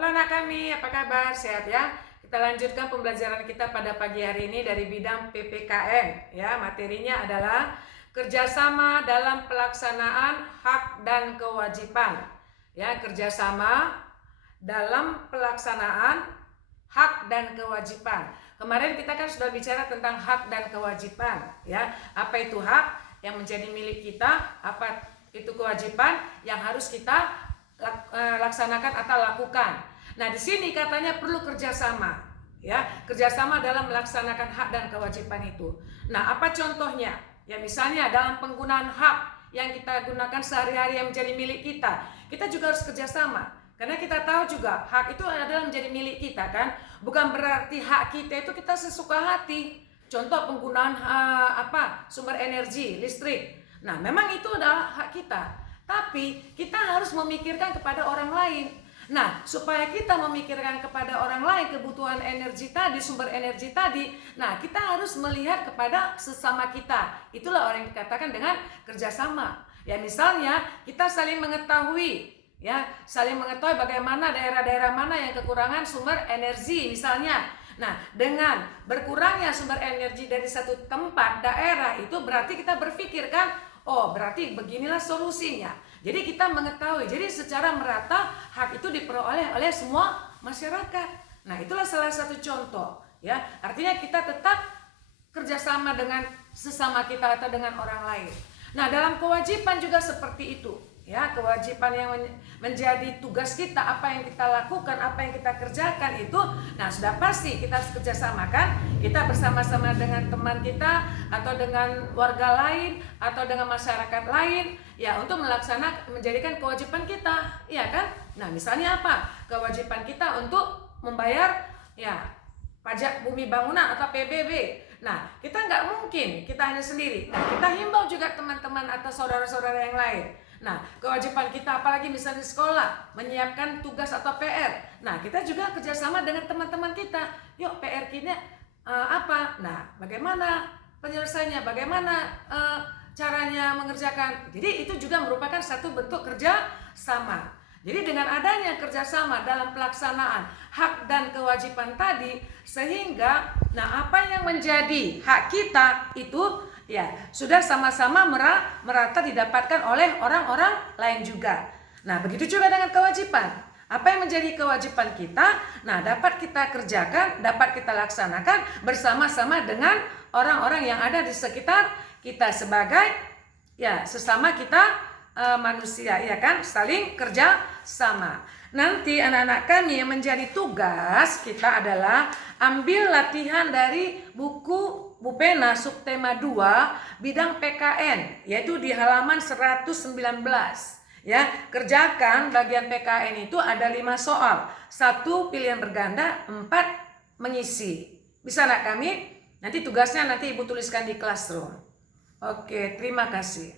Halo anak kami, apa kabar? Sehat ya? Kita lanjutkan pembelajaran kita pada pagi hari ini dari bidang PPKN. Ya, materinya adalah kerjasama dalam pelaksanaan hak dan kewajiban. Ya, kerjasama dalam pelaksanaan hak dan kewajiban. Kemarin kita kan sudah bicara tentang hak dan kewajiban. Ya, apa itu hak yang menjadi milik kita? Apa itu kewajiban yang harus kita laksanakan atau lakukan. Nah, di sini katanya perlu kerjasama, ya, kerjasama dalam melaksanakan hak dan kewajiban itu. Nah, apa contohnya? Ya, misalnya dalam penggunaan hak yang kita gunakan sehari-hari yang menjadi milik kita juga harus kerjasama. Karena kita tahu juga hak itu adalah menjadi milik kita kan, bukan berarti hak kita itu kita sesuka hati. Contoh penggunaan sumber energi listrik. Nah, memang itu adalah hak kita. Tapi kita harus memikirkan kepada orang lain. Nah, supaya kita memikirkan kepada orang lain kebutuhan energi tadi, sumber energi tadi, nah kita harus melihat kepada sesama kita. Itulah orang yang dikatakan dengan kerjasama. Ya, misalnya kita saling mengetahui, ya, saling mengetahui bagaimana daerah-daerah mana yang kekurangan sumber energi misalnya. Nah, dengan berkurangnya sumber energi dari satu tempat daerah itu berarti kita berpikir kan, oh berarti beginilah solusinya. Jadi kita mengetahui, jadi secara merata hak itu diperoleh oleh semua masyarakat. Nah, itulah salah satu contoh, ya. Artinya kita tetap kerjasama dengan sesama kita atau dengan orang lain. Nah, dalam kewajiban juga seperti itu, ya. Kewajiban yang menjadi tugas kita, apa yang kita lakukan, apa yang kita kerjakan itu, nah sudah pasti kita harus kerjasama kan. Kita bersama-sama dengan teman kita atau dengan warga lain atau dengan masyarakat lain, ya, untuk melaksanakan, menjadikan kewajiban kita, ya kan. Nah, misalnya apa? Kewajiban kita untuk membayar, ya, pajak bumi bangunan atau PBB. Nah, kita nggak mungkin kita hanya sendiri. Nah, kita himbau juga teman-teman atau saudara-saudara yang lain. Nah, kewajiban kita apalagi misalnya di sekolah menyiapkan tugas atau PR. Nah, kita juga kerjasama dengan teman-teman kita. Yuk, PR kita apa? Nah, bagaimana penyelesaiannya? Bagaimana caranya mengerjakan? Jadi itu juga merupakan satu bentuk kerja sama. Jadi dengan adanya kerjasama dalam pelaksanaan hak dan kewajiban tadi, sehingga nah apa yang menjadi hak kita itu ya sudah sama-sama merata didapatkan oleh orang-orang lain juga. Nah, begitu juga dengan kewajiban. Apa yang menjadi kewajiban kita, nah dapat kita kerjakan, dapat kita laksanakan bersama-sama dengan orang-orang yang ada di sekitar kita sebagai ya sesama kita manusia, ya kan, saling kerja sama. Nanti anak-anak kami yang menjadi tugas kita adalah ambil latihan dari buku Bu Pena subtema 2 bidang PKN, yaitu di halaman 119. Ya, kerjakan bagian PKN itu ada 5 soal, 1 pilihan berganda, 4 mengisi. Bisa anak kami? Nanti tugasnya nanti Ibu tuliskan di classroom. Oke, terima kasih.